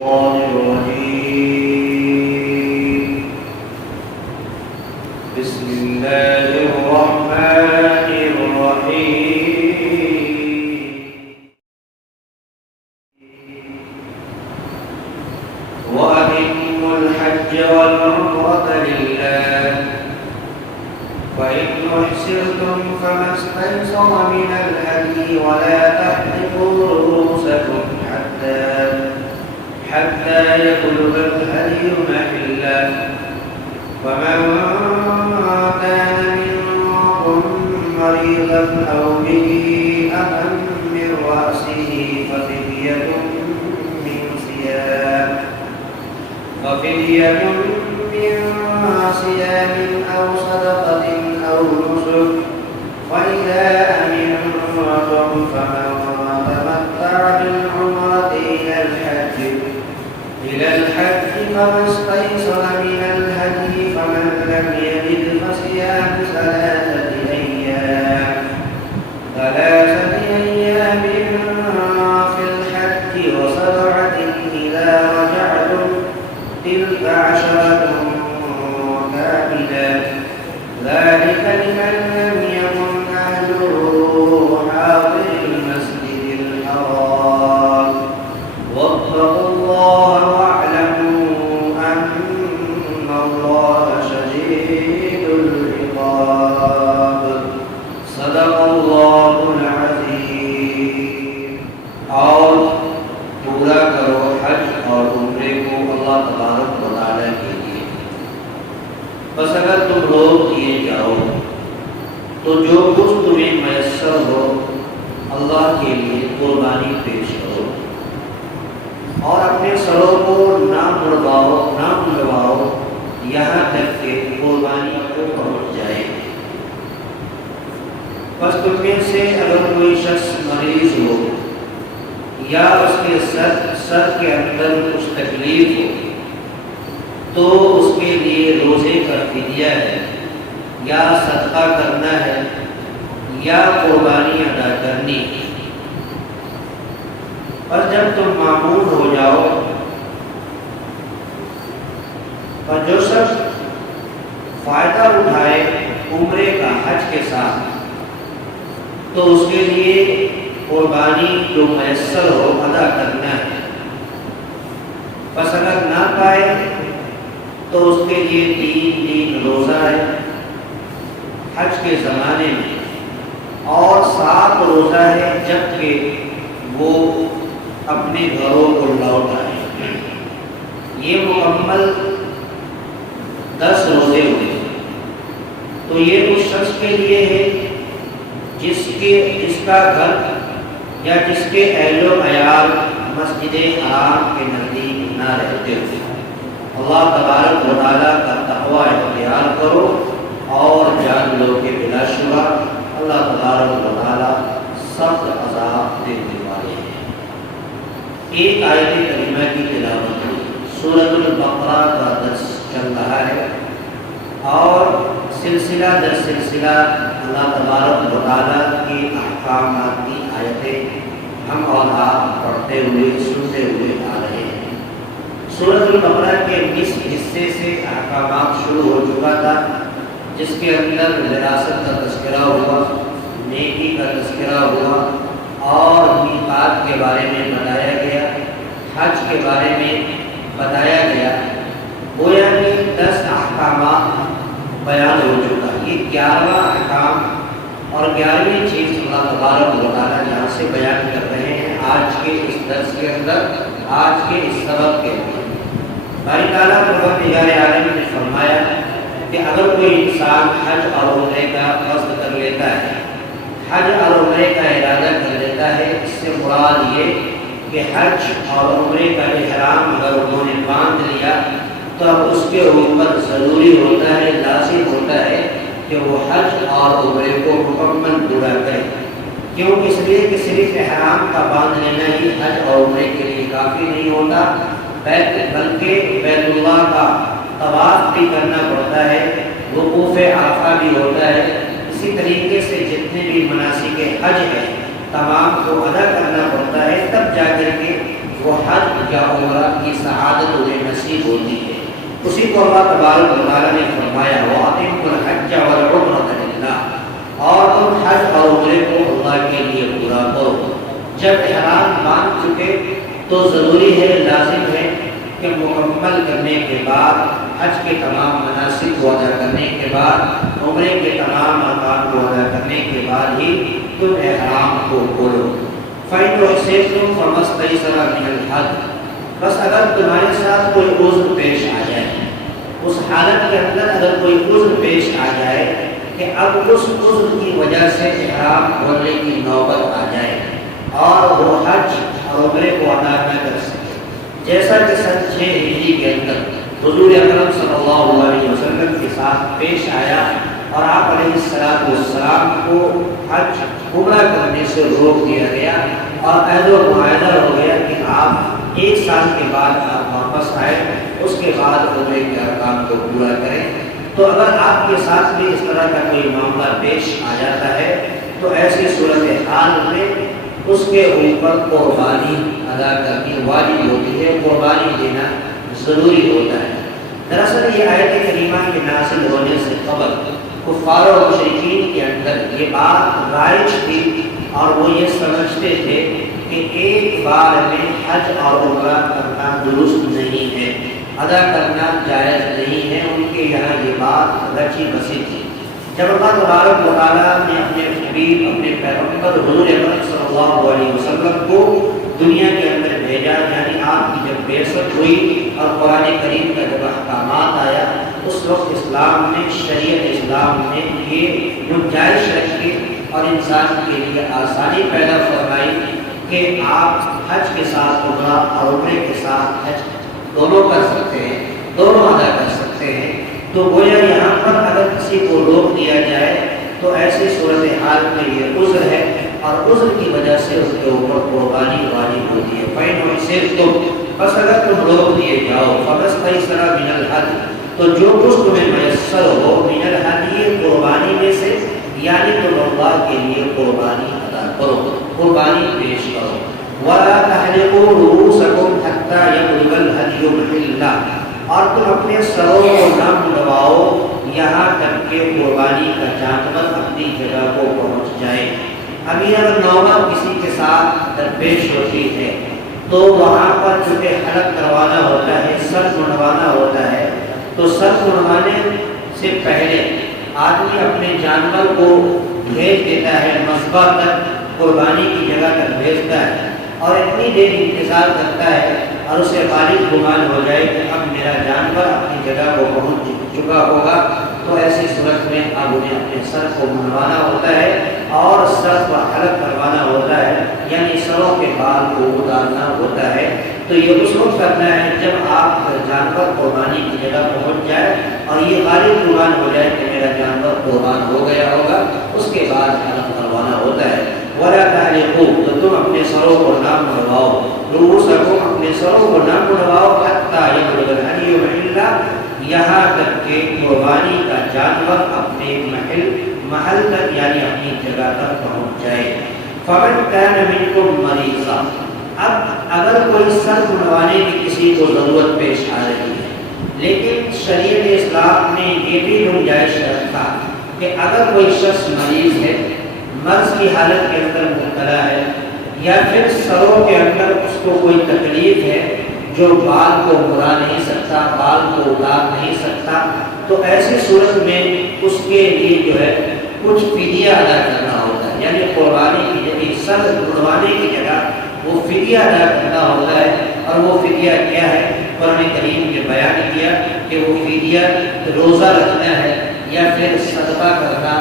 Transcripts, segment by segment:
الشيطان الرجيم. بسم الله الرحمن الرحيم. وأتموا الحج والعمرة لله فإن أحسرتم فما استيسر من الهدي ولا تحلقوا رؤوسكم حتى يبلغ الهدي محله فمن كان منكم مريضا أو به أذى من رأسه ففدية من صيام أو صدقة أو نسك وإذا أمنتم فمن تمتع بالعمرة إلى الحج فما استيسر من الهدي فمن لم يجد فصيام ثلاثة أيام في الحج وسبعة إذا رجعتم تلك عشرة كاملة ذلك لمن لم يكن أهله حاضر المسجد الحرام واتقوا الله واعلموا أن الله شديد العقاب صدق الله العظيم. اور پورا کرو حج اور عمرے کو اللہ تبارک و تعالی کے لیے. بس اگر تم روک دیے جاؤ تو جو کچھ تمہیں میسر ہو اللہ کے لیے قربانی پیش کرو اور اپنے سروں کو نہ منڈواؤ یہاں تک کہ قربانی کو پہنچ جائے. بس تم میں سے اگر کوئی شخص مریض ہو یا اس کے سر کے اندر کچھ تکلیف ہو تو اس کے لیے روزے کا فدیہ ہے یا صدقہ کرنا ہے یا قربانی ادا کرنی ہے. اور جب تم معمول ہو جاؤ اور جو شخص فائدہ اٹھائے عمرے کا حج کے ساتھ تو اس کے لیے قربانی جو میسر ہو ادا کرنا ہے. بس اگر نہ پائے تو اس کے لیے 3 دن روزہ ہے حج کے زمانے میں اور 7 روزہ ہے جبکہ وہ اپنے گھروں کو لوٹ آئے. یہ مکمل 10 روزے ہوئے. تو یہ اس شخص کے لیے ہے جس کا گھر یا جس کے اہل و عیال مسجد حرام کے نزدیک نہ رہتے ہوئے. اللہ تبارک و تعالیٰ کا تقوی اختیار کرو اور جان لو کہ بلا شبہ اللہ تبارک و تعالیٰ سخت عذاب دینے والے ہیں. ایک آیت کریمہ کی تلاوت سورۃ البقرہ کا درس چل رہا ہے اور سلسلہ در سلسلہ اللہ تبارک و تعالیٰ کے احکامات کی آیتیں ہم اور آپ پڑھتے ہوئے سنتے ہوئے آ رہے ہیں. سورۃ البقرہ کے اس حصے سے احکامات شروع ہو چکا تھا جس کے اندر وراثت کا تذکرہ ہوا، نیکی کا تذکرہ ہوا اور میقات کے بارے میں بتایا گیا، حج کے بارے میں بتایا گیا. گویا کہ 10 احکامات بیان ہو چکا. یہ 11واں احکام اور 11ویں چیز اللہ تبارک و تعالیٰ یہاں سے بیان کر رہے ہیں آج کے اس درس کے اندر، آج کے اس سبق کے اندر. باری تعالیٰ پروردگار عالم نے فرمایا کہ اگر کوئی انسان حج اور عمرے کا قصد کر لیتا ہے، حج اور عمرے کا ارادہ کر لیتا ہے، اس سے مراد یہ کہ حج اور عمرے کا احرام اگر انہوں نے باندھ لیا تو اب اس کے اوپر ضروری ہوتا ہے، لازم ہوتا ہے کہ وہ حج اور عمرے کو مکمل پورا کرے. کیوں؟ اس لیے کہ صرف احرام کا باندھ لینا ہی حج اور عمرے کے لیے کافی نہیں ہوتا بلکہ بیت اللہ کا طواف بھی کرنا پڑتا ہے، وقوف عرفہ بھی ہوتا ہے. اسی طریقے سے جتنے بھی مناسک حج ہیں تمام کو ادا کرنا پڑتا ہے، تب جا کر کے وہ حج یا عمرہ کی سعادت انہیں نصیب ہوتی ہے۔ اسی کو اللہ تبارک و تعالیٰ نے فرمایا وَأَتِمُّوا الْحَجَّ وَالْعُمْرَةَ لِلَّهِ، اور تم حج اور عمرے کو اللہ کے لیے پورا کرو۔ جب احرام باندھ چکے تو ضروری ہے، لازم ہے کہ مکمل کرنے کے بعد، حج کے تمام مناسک کو ادا کرنے کے بعد، عمرے کے تمام ارکان کو ادا کرنے کے بعد ہی تم احرام کو کھولو۔ فَإِنْ أُحْصِرْتُمْ فَمَا اسْتَيْسَرَ مِنَ الْهَدْيِ، بس اگر تمہارے ساتھ کوئی عذر پیش آ جائے، اس حالت کے اندر اگر کوئی عذر پیش آ جائے کہ اب اس عذر کی وجہ سے احرام کھولنے کی نوبت آ جائے اور وہ حج اور عمرے کو ادا نہ کر سکے، جیسا کہ سن 6 ہجری کے اندر حضور اکرم صلی اللہ علیہ وسلم کے ساتھ پیش آیا اور آپ علیہ السلام کو حج عمرہ کرنے سے روک دیا گیا اور عہد و معاہدہ ہو گیا کہ آپ 1 سال کے بعد آپ واپس آئے، اس کے بعد عمرے کے ارکان کو پورا کریں۔ تو اگر آپ کے ساتھ بھی اس طرح کا کوئی معاملہ پیش آ جاتا ہے تو ایسی صورتحال میں اس کے اوپر قربانی ادا کرنی واجب ہوتی ہے، قربانی دینا ضروری ہوتا ہے۔ دراصل یہ آیت کریمہ کے نازل ہونے سے قبل کفار و مشرکین کے اندر یہ بات رائج تھی اور وہ یہ سمجھتے تھے کہ ایک بار میں حج اور عمرہ کرنا درست نہیں ہے، ادا کرنا جائز نہیں ہے۔ ان کے یہاں یہ بات رچی بسی تھی۔ جب اللہ تبارک و تعالیٰ نے اپنے حبیب، اپنے پیغمبر حضور اکرم صلی اللہ علیہ وسلم کو دنیا کے اندر بھیجا، یعنی آپ کی جب بعثت ہوئی اور قرآن کریم کا جب احکامات آیا، اس وقت اسلام نے، شریعت اسلام نے یہ گنجائش رکھی اور انسان کے لیے آسانی پیدا فرمائی کہ آپ حج کے ساتھ عمرہ اور عمرے کے ساتھ حج دونوں کر سکتے ہیں، دونوں ادا کر سکتے ہیں۔ تو گویا یہاں پر اگر کسی کو روک دیا جائے تو ایسی صورتحال میں یہ عذر ہے اور عذر کی وجہ سے اس کے اوپر قربانی واجب ہوتی ہے۔ فَإِنْ أُحْصِرْتُمْ، بس اگر تم روک دیے جاؤ، فَمَا اسْتَيْسَرَ مِنَ الْهَدْيِ، تو جو کچھ تمہیں میسر ہو، من الہدی، قربانی میں سے، یعنی تم اللہ کے لیے قربانی ادا کرو، قربانی پیش کرو۔ وَلَا تَحْلِقُوا رُؤُوسَكُمْ حَتَّى يَبْلُغَ الْهَدْيُ مَحِلَّهُ، اور تم اپنے سروں کو نہ منڈواؤ یہاں تک کہ قربانی کا جانور اپنی جگہ کو پہنچ جائے۔ ابھی اگر نوبت کسی کے ساتھ درپیش ہوتی ہے تو وہاں پر چونکہ حلق کروانا ہوتا ہے، سر منڈوانا ہوتا ہے، تو سر منڈوانے سے پہلے آدمی اپنے جانور کو بھیج دیتا ہے مذبح تک، قربانی کی جگہ تک بھیجتا ہے اور اتنی دیر انتظار کرتا ہے اور اسے غالب گمان ہو جائے کہ اب میرا جانور اپنی جگہ کو پہنچ چکا ہوگا، تو ایسی صورت میں اب انہیں اپنے سر کو منڈوانا ہوتا ہے اور سر پر حلق کروانا ہوتا ہے، یعنی سروں کے بال کو اتارنا ہوتا ہے۔ تو یہ اس وقت کرنا ہے جب آپ جانور قربانی کی جگہ پہنچ جائے اور یہ غالب گمان ہو جائے کہ میرا جانور قربان ہو گیا ہوگا، اس کے بعد حلق کروانا ہوتا ہے۔ وَلَا تَحْلِقُوا، تو تم اپنے سروں کو نہ منڈواؤ، رؤوسکم، اپنے سروں کو نہ منڈواؤ، حَتَّى يَبْلُغَ الْهَدْيُ مَحِلَّهُ، یہاں تک کہ قربانی کا جانور اپنے محل تک یعنی اپنی جگہ تک پہنچ جائے۔ فَمَنْ كَانَ مِنْكُمْ مَرِيضًا، اب اگر کوئی سر منڈوانے کی کسی کو ضرورت پیش آ رہی ہے، لیکن شریعت اسلام نے یہ بھی گنجائش رکھا کہ اگر کوئی شخص مریض ہے، مرض کی حالت کے اندر مبتلا ہے، یا پھر سروں کے اندر اس کو کوئی تکلیف ہے جو بال کو مرا نہیں سکتا، بال کو اتار نہیں سکتا، تو ایسی صورت میں اس کے لیے جو ہے کچھ فدیہ ادا کرنا ہوتا ہے، یعنی قربانی کی جگہ سر منڈوانے کی جگہ وہ فدیہ ادا کرنا ہوتا ہے۔ اور وہ فدیہ کیا ہے؟ قرآن کریم نے بیان کیا کہ وہ فدیہ روزہ رکھنا ہے یا پھر صدقہ کرنا،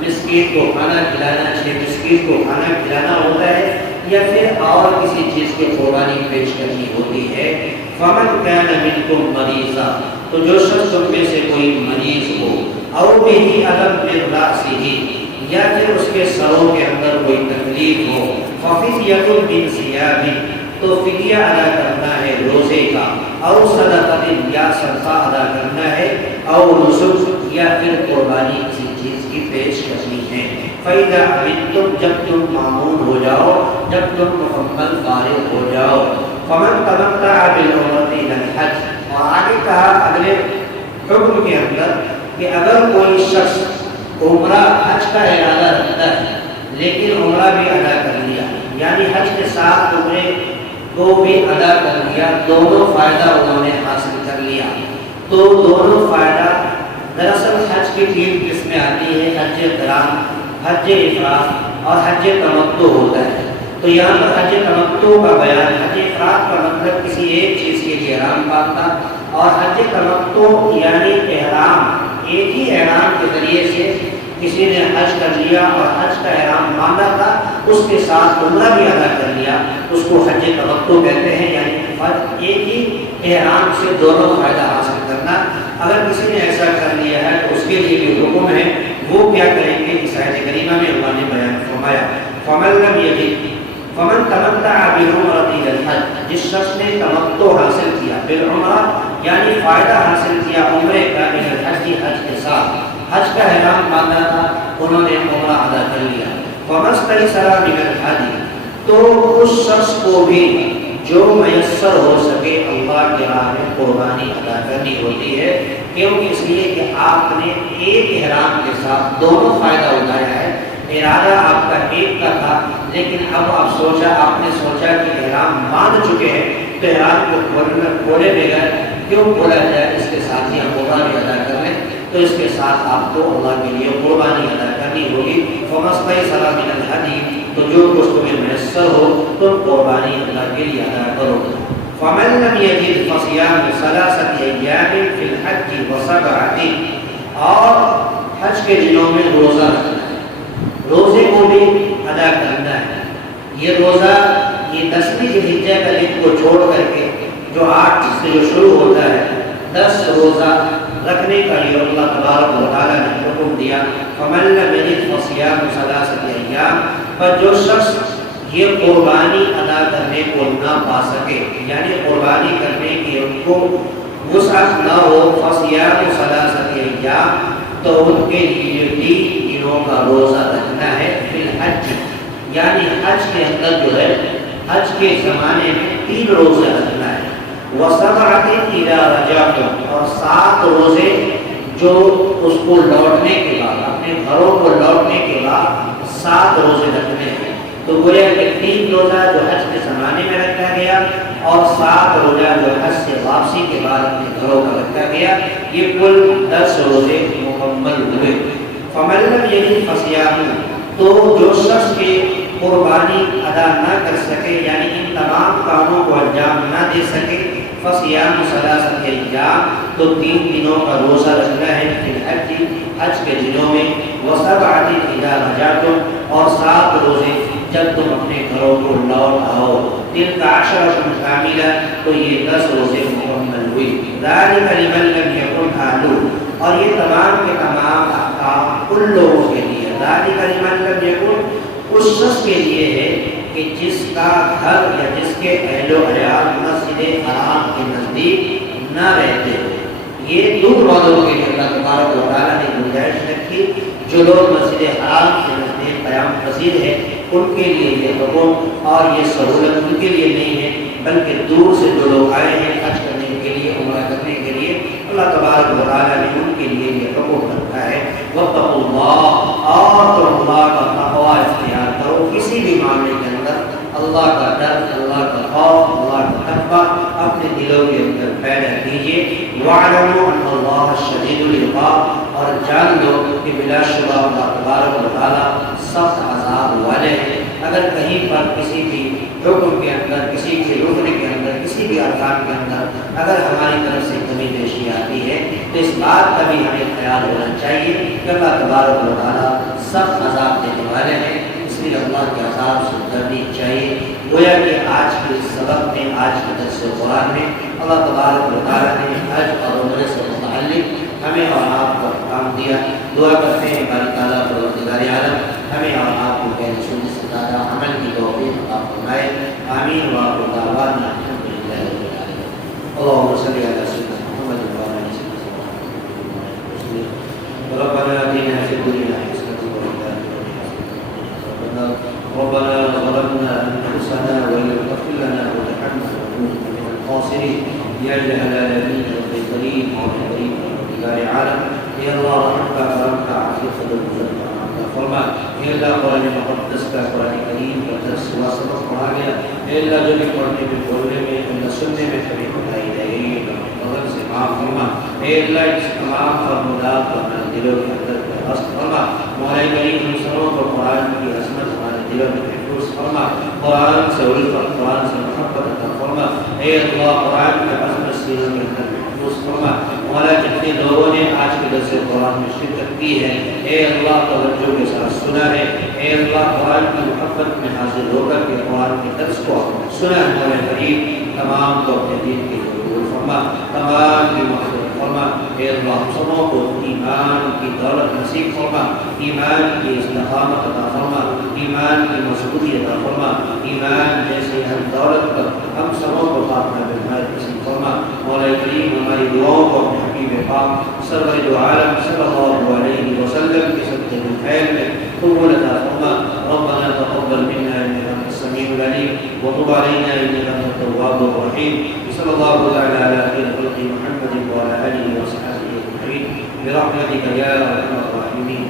مسکین کو کھانا کھلانا، 6 مسکین کو کھانا کھلانا ہوتا ہے، یا پھر اور کسی چیز کی قربانی پیش کرنی ہوتی ہے۔ فَمَنْ كَانَ مِنْكُمْ مَرِيضًا، تو جو شخص تم میں سے کوئی مریض ہو، أَوْ بِهِ أَلَمْ مِنْ رَأْسِهِ، یا پھر اس کے سروں کے اندر کوئی تکلیف ہو، فَفِدْيَةٌ مِنْ صِيَامٍ، تو فدیہ ادا کرنا ہے روزے کا، او صدقۃ، یا صدقہ ادا کرنا ہے، او نسک، یا پھر قربانی کسی چیز کی پیش کرنی ہے۔ فَإِذَا أَمِنْتُمْ، جب تم معمون ہو جاؤ، جب تم مکمل فارغ ہو جاؤ، فمن تمتع بالعمرة إلى الحج، اور آگے کہا اگلے حکم کے اندر کہ اگر کوئی شخص عمرہ حج کا ارادہ رکھتا ہے لیکن عمرہ بھی ادا کر لیا، یعنی حج کے ساتھ عمرے کو بھی ادا کر لیا، دونوں فائدہ انہوں نے حاصل کر لیا، تو دونوں فائدہ دراصل حج کی 3 قسمیں آتی ہے، حج قران، حج افراد اور حج تمتع ہوتا ہے۔ تو یہاں پر حج تمتع کا بیان، حج افراد کا مطلب کسی ایک چیز کے لیے احرام باندھنا، اور حج تمتع یعنی احرام، ایک ہی احرام کے ذریعے سے کسی نے حج کر لیا اور حج کا احرام باندھا تھا، اس کے ساتھ عمرہ بھی ادا کر لیا، اس کو حج تمتع کہتے ہیں، یعنی ایک ہی احرام سے دونوں فائدہ حاصل کرنا۔ اگر کسی نے ایسا کر لیا ہے تو اس کے لیے بھی حکم ہے، وہ کیا کریں گے؟ اس آیت کریمہ میں اللہ نے بیان فرمایا، فمن لم یجد فمن تمتع بالعمرة إلى الحج، جس شخص نے تمتع حاصل کیا، بالعمرہ یعنی فائدہ حاصل کیا عمرے کا، إلى الحج حج کے ساتھ، حج کا احرام باندھا تھا، انہوں نے عمرہ ادا کر لیا، فما استيسر من الهدي، تو اس شخص کو بھی جو میسر ہو سکے اللہ کی راہ میں قربانی ادا کرنی ہوتی ہے، کیوں؟ اس لیے کہ آپ نے ایک احرام کے ساتھ دونوں فائدہ اٹھایا ہے، ارادہ آپ کا ایک کا تھا، لیکن اب آپ نے سوچا کہ احرام باندھ چکے ہیں تو احرام کو کھولے بغیر کیوں کھولا جائے، اس کے ساتھ ہی ہم عمرہ بھی ادا کر لیں، تو اس کے ساتھ آپ کو اللہ کے لیے قربانی ادا کرنی ہوگی، فما استيسر من الهدي، تو جو کچھ تمہیں میسر ہو تم قربانی اللہ کے لیے ادا کرو۔ فمن لم يجد فصيام 3 أيام في الحج و7، اور حج کے دنوں میں روزہ رکھنا ہے، روزے کو بھی ادا کرنا ہے۔ یہ روزہ یہ 10ویں ذی الحجہ کا دن کو چھوڑ کر کے جو 8 سے جو شروع ہوتا ہے، 10 روزہ رکھنے کا یہ اللہ تبارک و تعالیٰ نے حکم دیا، فمن لم یجد فصیام 3 ایام، پر جو شخص یہ قربانی ادا کرنے کو نہ پا سکے، یعنی قربانی کرنے کی ان کو وسعت نہ ہو، فصیام 3 ایام، تو ان کے لیے 3 دنوں کا روزہ رکھنا ہے، فی الحج، یعنی حج کے اندر جو ہے، حج کے زمانے میں 3 روزے رکھنا ہے، وَسَبْعَةٍ إِذَا رَجَعْتُمْ، اور 7 روزے جو اس کو لوٹنے کے بعد، اپنے گھروں کو لوٹنے کے بعد 7 روزے رکھنے ہیں۔ تو گویا کہ 3 روزہ جو حج کے زمانے میں رکھا گیا اور 7 روزہ جو حج سے واپسی کے بعد اپنے گھروں کا رکھا گیا، یہ کل 10 روزے مکمل ہوئے۔ فَمَن لَّمْ يَجِدْ فَصِيَامُ، تو جو شخص کے قربانی ادا نہ کر سکے، یعنی ان تمام کاموں کو انجام نہ دے سکے، فصیام 3 ایام، تو 3 دنوں کا روزہ رکھنا ہے، فی الحج، حج کے دنوں میں، وَسَبْعَةٍ إِذَا رَجَعْتُمْ، اور 7 روزے جب تم اپنے گھروں کو لوٹ آؤ، تِلْکَ 10 کاملہ، تو یہ 10 روزے مکمل ہوئی، ذَلِكَ لِمَن لَّمْ يَكُنْ أَهْلُهُ، اور یہ تمام کے تمام احکام ان لوگوں کے لیے، ذَلِكَ لِمَن لَّمْ يَكُنْ، اس شخص کے لیے ہے کہ جس کا گھر یا جس کے اہل و عیال مسجد حرام کے نزدیک نہ رہتے ہو، یہ دور والوں کے لیے اللہ تبارک و تعالیٰ نے گنجائش رکھی، جو لوگ مسجد حرام کے نزدیک قیام پذیر ہے ان کے لیے یہ حکم اور یہ سہولت ان کے لیے نہیں ہے، بلکہ دور سے جو لوگ آئے ہیں حج کرنے کے لیے، عمرہ کرنے کے لیے، اللہ تبارک و تعالیٰ نے ان کے لیے یہ حکم رکھا ہے، واتقوا اللہ، اور تم اللہ کا تقوی اختیار کرو، کسی بھی معاملے کے اندر اللہ کا ڈر، اللہ کا خوف، اللہ کا تقوی اپنے دلوں کے اندر پیدا کیجیے، وَاعْلَمُوا أَنَّ اللَّهَ شَدِيدُ الْعِقَابِ، اور جان لو کہ بلا شبہ اللہ تبارک و تعالیٰ سخت عذاب والے ہیں۔ اگر کہیں پر کسی بھی حکم کے اندر، کسی کے رکن کے اندر، کسی بھی ارکان کے اندر اگر ہماری طرف سے کمی بیشی آتی ہے تو اس بات کا بھی ہمیں خیال ہونا چاہیے کہ اللہ تبارک و تعالیٰ سخت عذاب دینے والے ہیں، اس لیے اللہ کے عذاب سے ڈرنی چاہیے۔ گویا کہ آج کے سبق میں، آج کے درس قرآن میں اللہ تبارک و تعالیٰ نے حج اور عمرے سے متعلق ہمیں اور آپ کو احکام دیا۔ دعا کرتے ہیں باری تعالیٰ پروردگار عالم ہمیں اور آپ کو کہنے سننے سے زیادہ عمل کی توفیق عطا فرمائے، آمین وآخر دعوانا الحمد للہ رب العالمین۔ اللهم صل على سيدنا محمد وعلى آل سيدنا محمد۔ ربنا آتنا في الدنيا حسنة وفي الآخرة حسنة، ربنا ظلمنا أنفسنا وإن لم تغفر لنا وترحمنا جل العالمین رب کریم اور کریم پروردگار عالم، اے اللہ رحمت کا کرم کا عافیت فضل گزر کا فرما، اے اللہ قرآن مقدس کا قرآن کریم کا درس و سبق پڑھا گیا، اے اللہ جو بھی پڑھنے میں بولنے میں اللہ سننے میں کبھی بتائی جائے گی فضل سے معاف فرما، اے اللہ اس تمام فرمودات کو ہمارے دلوں کے اندر بست فرما، مولا کریم ہم سبوں کو قرآن کی عظمت ہمارے دلوں میں محفوظ فرما، قرآن سے الفت، قرآن سے محبت عطا فرما، اے اللہ قرآن کی عظمت سینوں کے اندر محفوظ فرما، مولا جتنے لوگوں نے آج کے درس قرآن میں شرکت کی ہے، اے اللہ توجہ کے ساتھ سنا ہے، اے اللہ قرآن کی محبت میں حاضر ہو کر کے قرآن کے درس کو سنا ہے، مولا کریم تمام کو اپنے دین کی قبول فرما، تمام کی مغفرت فرما، اے اللہ ہم سبوں کو ایمان کی دولت نصیب فرما، ایمان کی استقامت عطا فرما، ایمان کی مضبوطی عطا فرما، ایمان جیسے ہر دولت پر ہم سبوں کو خاتمہ بالخیر نصیب فرما، مولا کریم ہماری دعاؤں کو اپنے حبیب پاک سرور دو عالم صلی اللہ علیہ وسلم کے صدقے بالخیر میں قبول عطا فرما، ربنا تقبل منا انك انت السميع العليم وتب علينا انك انت التواب الرحيم، صلى الله تعالى على خير خلق محمد وعلى اله وصحبه اجمعين برحمتك يا ارحم الراحمين.